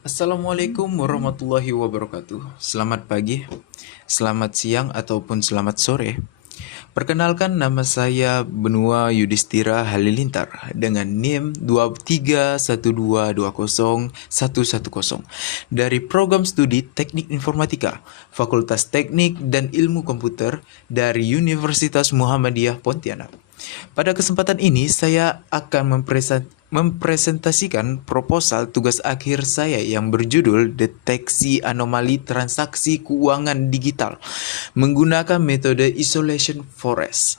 Assalamualaikum warahmatullahi wabarakatuh. Selamat pagi, selamat siang, ataupun selamat sore. Perkenalkan, nama saya Benua Yudhistira Halilintar dengan NIM 2312201110 dari Program Studi Teknik Informatika, Fakultas Teknik dan Ilmu Komputer dari Universitas Muhammadiyah Pontianak. Pada kesempatan ini, saya akan mempresentasikan proposal tugas akhir saya yang berjudul Deteksi Anomali Transaksi Keuangan Digital menggunakan metode Isolation Forest.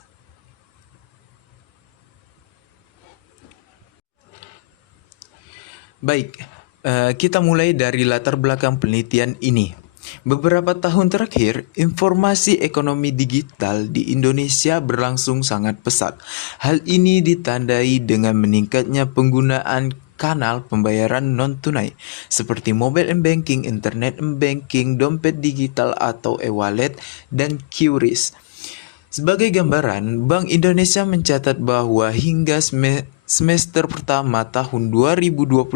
Baik, kita mulai dari latar belakang penelitian ini. Beberapa tahun terakhir, informasi ekonomi digital di Indonesia berlangsung sangat pesat. Hal ini ditandai dengan meningkatnya penggunaan kanal pembayaran non-tunai seperti mobile banking, internet banking, dompet digital atau e-wallet, dan QRIS. Sebagai gambaran, Bank Indonesia mencatat bahwa hingga semester pertama tahun 2025,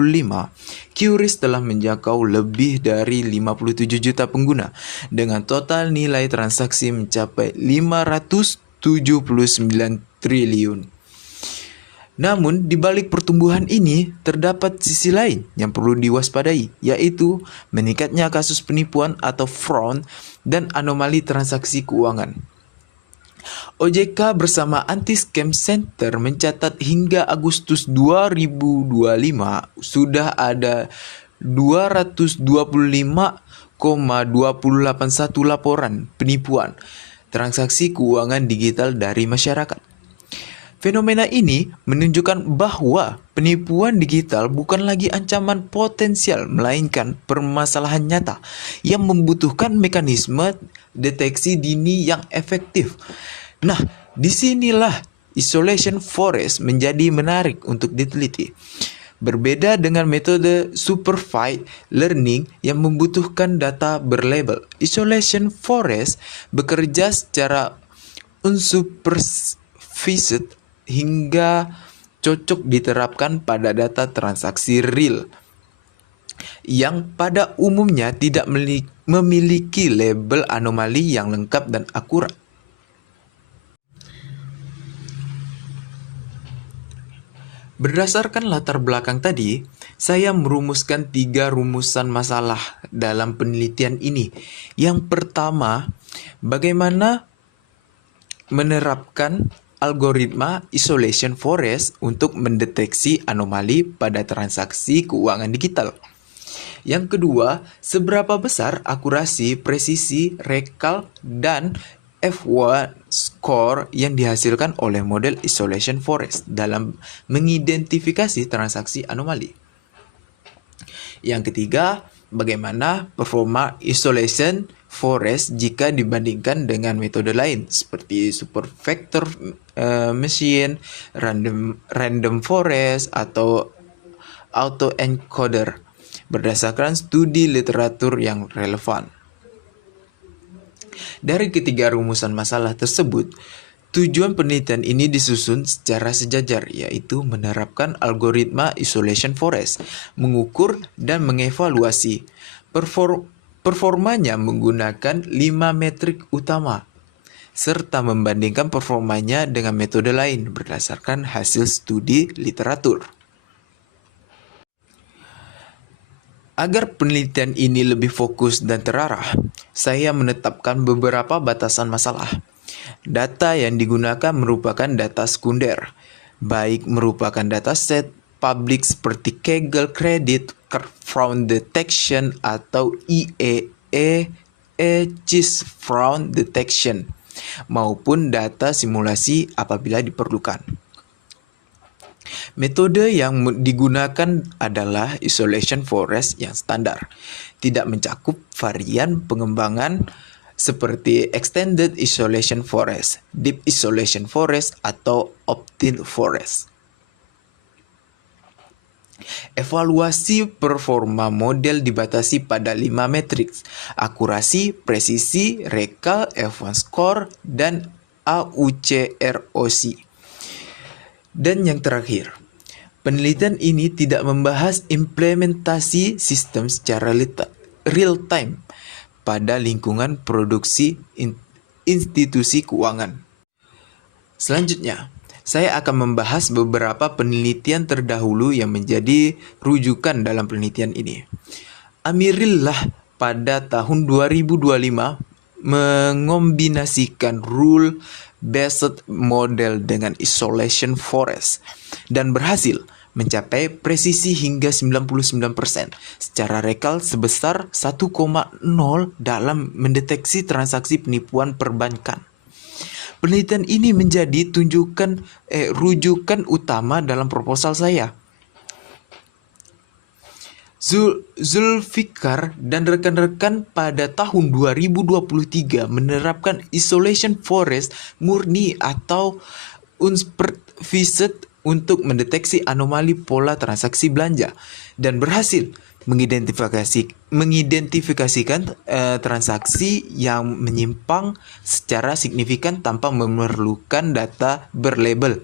QRIS telah menjangkau lebih dari 57 juta pengguna dengan total nilai transaksi mencapai 579 triliun. Namun, di balik pertumbuhan ini, terdapat sisi lain yang perlu diwaspadai, yaitu meningkatnya kasus penipuan atau fraud dan anomali transaksi keuangan. OJK bersama Anti-Scam Center mencatat hingga Agustus 2025 sudah ada 225,281 laporan penipuan transaksi keuangan digital dari masyarakat. Fenomena ini menunjukkan bahwa penipuan digital bukan lagi ancaman potensial, melainkan permasalahan nyata yang membutuhkan mekanisme deteksi dini yang efektif. Nah, disinilah Isolation Forest menjadi menarik untuk diteliti. Berbeda dengan metode supervised learning yang membutuhkan data berlabel, Isolation Forest bekerja secara unsupervised hingga cocok diterapkan pada data transaksi real yang pada umumnya tidak memiliki label anomali yang lengkap dan akurat. Berdasarkan latar belakang tadi, saya merumuskan 3 rumusan masalah dalam penelitian ini. Yang pertama, bagaimana menerapkan algoritma Isolation Forest untuk mendeteksi anomali pada transaksi keuangan digital. Yang kedua, seberapa besar akurasi, presisi, rekal, dan F1 score yang dihasilkan oleh model Isolation Forest dalam mengidentifikasi transaksi anomali. Yang ketiga, bagaimana performa Isolation Forest jika dibandingkan dengan metode lain seperti super vector machine, random forest, atau autoencoder berdasarkan studi literatur yang relevan. Dari ketiga rumusan masalah tersebut, tujuan penelitian ini disusun secara sejajar, yaitu menerapkan algoritma Isolation Forest, mengukur dan mengevaluasi performanya menggunakan 5 metrik utama, serta membandingkan performanya dengan metode lain berdasarkan hasil studi literatur. Agar penelitian ini lebih fokus dan terarah, saya menetapkan beberapa batasan masalah. Data yang digunakan merupakan data sekunder, baik merupakan dataset publik seperti Kaggle Credit Fraud Detection atau ECIS Fraud Detection, maupun data simulasi apabila diperlukan. Metode yang digunakan adalah Isolation Forest yang standar, tidak mencakup varian pengembangan seperti Extended Isolation Forest, Deep Isolation Forest, atau Opt-in Forest. Evaluasi performa model dibatasi pada 5 matriks: akurasi, presisi, rekal, F1 score, dan AUCROC. Dan yang terakhir, Penelitian ini tidak membahas implementasi sistem secara real time pada lingkungan produksi institusi keuangan. Selanjutnya, saya akan membahas beberapa penelitian terdahulu yang menjadi rujukan dalam penelitian ini. Amirillah pada tahun 2025 mengombinasikan rule-based model dengan isolation forest dan berhasil mencapai presisi hingga 99% secara rekal sebesar 1,0 dalam mendeteksi transaksi penipuan perbankan. Penelitian ini menjadi rujukan utama dalam proposal saya. Zulfikar dan rekan-rekan pada tahun 2023 menerapkan isolation forest murni atau unsupervised untuk mendeteksi anomali pola transaksi belanja dan berhasil mengidentifikasikan transaksi yang menyimpang secara signifikan tanpa memerlukan data berlabel.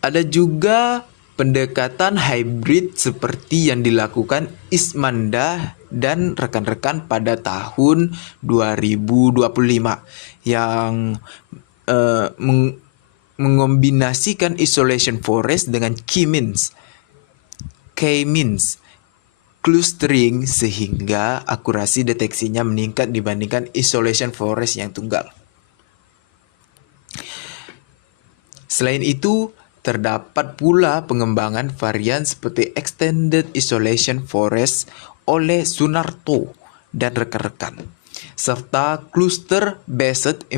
Ada juga pendekatan hybrid seperti yang dilakukan Ismanda dan rekan-rekan pada tahun 2025 yang mengombinasikan isolation forest dengan k-means clustering sehingga akurasi deteksinya meningkat dibandingkan isolation forest yang tunggal. Selain itu, terdapat pula pengembangan varian seperti extended isolation forest oleh Sunarto dan rekan-rekan, serta cluster-based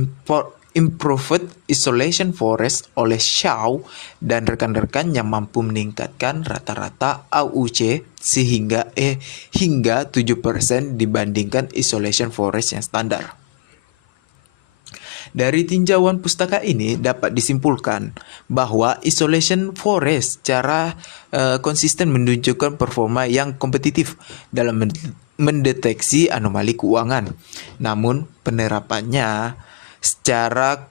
improved isolation forest oleh Shaw dan rekan-rekan yang mampu meningkatkan rata-rata AUC hingga 7% dibandingkan isolation forest yang standar. Dari tinjauan pustaka ini dapat disimpulkan bahwa isolation forest secara konsisten menunjukkan performa yang kompetitif dalam mendeteksi anomali keuangan. Namun penerapannya secara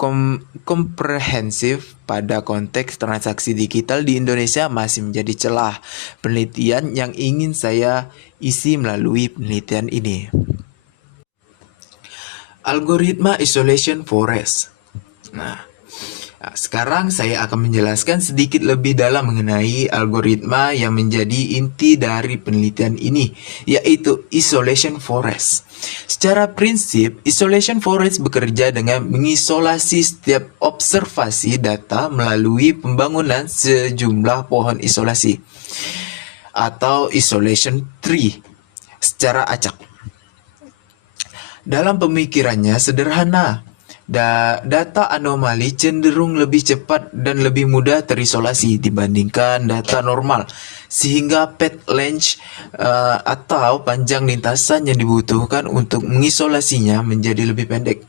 komprehensif pada konteks transaksi digital di Indonesia masih menjadi celah penelitian yang ingin saya isi melalui penelitian ini. Algoritma isolation forest. Sekarang saya akan menjelaskan sedikit lebih dalam mengenai algoritma yang menjadi inti dari penelitian ini, yaitu isolation forest. Secara prinsip, isolation forest bekerja dengan mengisolasi setiap observasi data melalui pembangunan sejumlah pohon isolasi atau isolation tree secara acak. Dalam pemikirannya sederhana, data anomali cenderung lebih cepat dan lebih mudah terisolasi dibandingkan data normal, sehingga path length atau panjang lintasan yang dibutuhkan untuk mengisolasinya menjadi lebih pendek.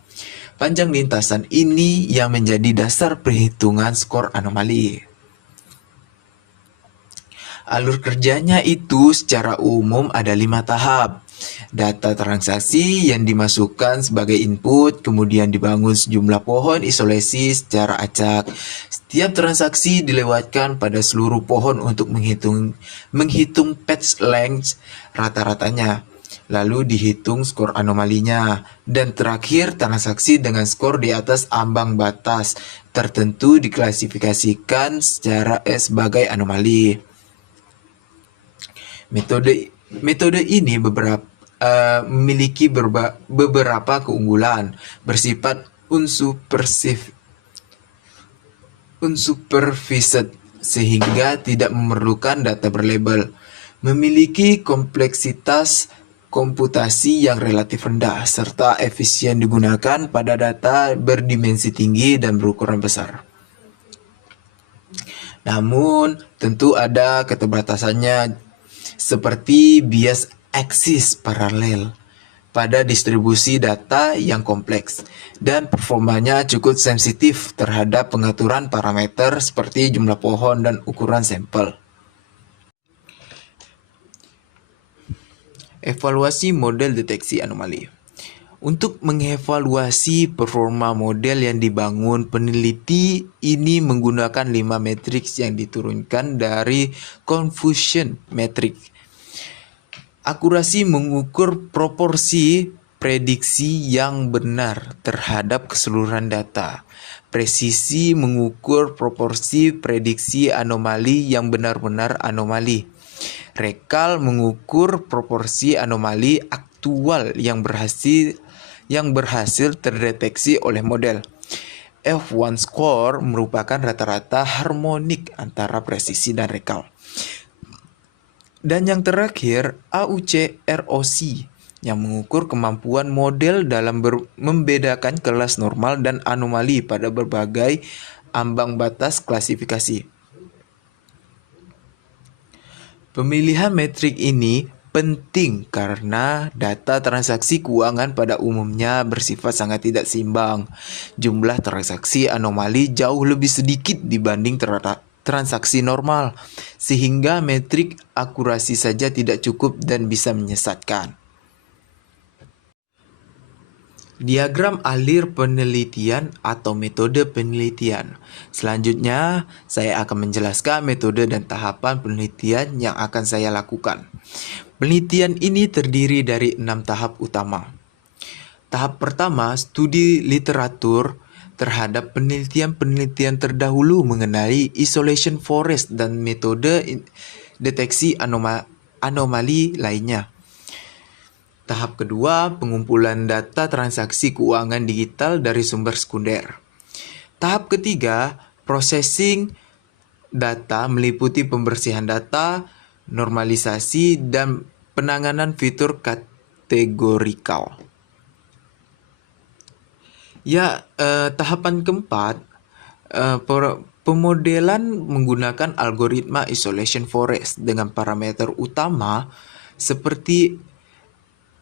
Panjang lintasan ini yang menjadi dasar perhitungan skor anomali. Alur kerjanya itu secara umum ada 5 tahap. Data transaksi yang dimasukkan sebagai input, kemudian dibangun sejumlah pohon isolasi secara acak. Setiap transaksi dilewatkan pada seluruh pohon untuk menghitung path length rata-ratanya. Lalu dihitung skor anomalinya. Dan terakhir, transaksi dengan skor di atas ambang batas tertentu diklasifikasikan sebagai anomali. Metode ini memiliki beberapa keunggulan, bersifat unsupervised sehingga tidak memerlukan data berlabel, memiliki kompleksitas komputasi yang relatif rendah, serta efisien digunakan pada data berdimensi tinggi dan berukuran besar. Namun, tentu ada keterbatasannya, seperti bias aksis paralel pada distribusi data yang kompleks dan performanya cukup sensitif terhadap pengaturan parameter seperti jumlah pohon dan ukuran sampel. Evaluasi model deteksi anomali. Untuk mengevaluasi performa model yang dibangun, peneliti ini menggunakan 5 matriks yang diturunkan dari Confusion Metric. Akurasi mengukur proporsi prediksi yang benar terhadap keseluruhan data. Presisi mengukur proporsi prediksi anomali yang benar-benar anomali. Rekal mengukur proporsi anomali aktual yang berhasil terdeteksi oleh model. F1 score merupakan rata-rata harmonik antara presisi dan rekal. Dan yang terakhir, AUC ROC yang mengukur kemampuan model dalam membedakan kelas normal dan anomali pada berbagai ambang batas klasifikasi. Pemilihan metrik ini penting karena data transaksi keuangan pada umumnya bersifat sangat tidak seimbang. Jumlah transaksi anomali jauh lebih sedikit dibanding transaksi normal, sehingga metrik akurasi saja tidak cukup dan bisa menyesatkan. Diagram alir penelitian atau metode penelitian. Selanjutnya, saya akan menjelaskan metode dan tahapan penelitian yang akan saya lakukan. Penelitian ini terdiri dari 6 tahap utama. Tahap pertama, studi literatur terhadap penelitian-penelitian terdahulu mengenai isolation forest dan metode deteksi anomali lainnya. Tahap kedua, pengumpulan data transaksi keuangan digital dari sumber sekunder. Tahap ketiga, processing data meliputi pembersihan data, normalisasi, dan penanganan fitur kategorikal. Tahapan keempat, pemodelan menggunakan algoritma isolation forest dengan parameter utama seperti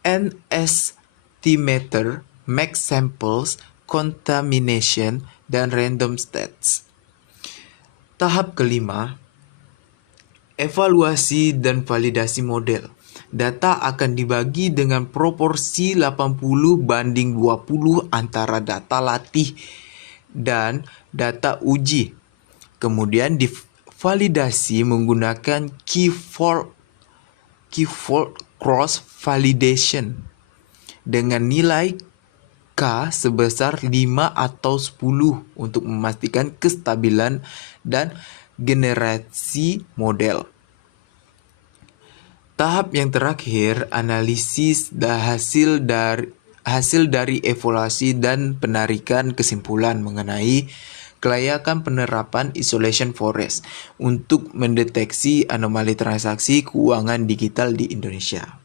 N-estimator, max samples, contamination, dan random stats. Tahap kelima, evaluasi dan validasi model. Data akan dibagi dengan proporsi 80:20 antara data latih dan data uji. Kemudian divalidasi menggunakan key-fold cross validation dengan nilai K sebesar 5 atau 10 untuk memastikan kestabilan dan generasi model. Tahap yang terakhir, analisis hasil dari evaluasi dan penarikan kesimpulan mengenai kelayakan penerapan isolation forest untuk mendeteksi anomali transaksi keuangan digital di Indonesia.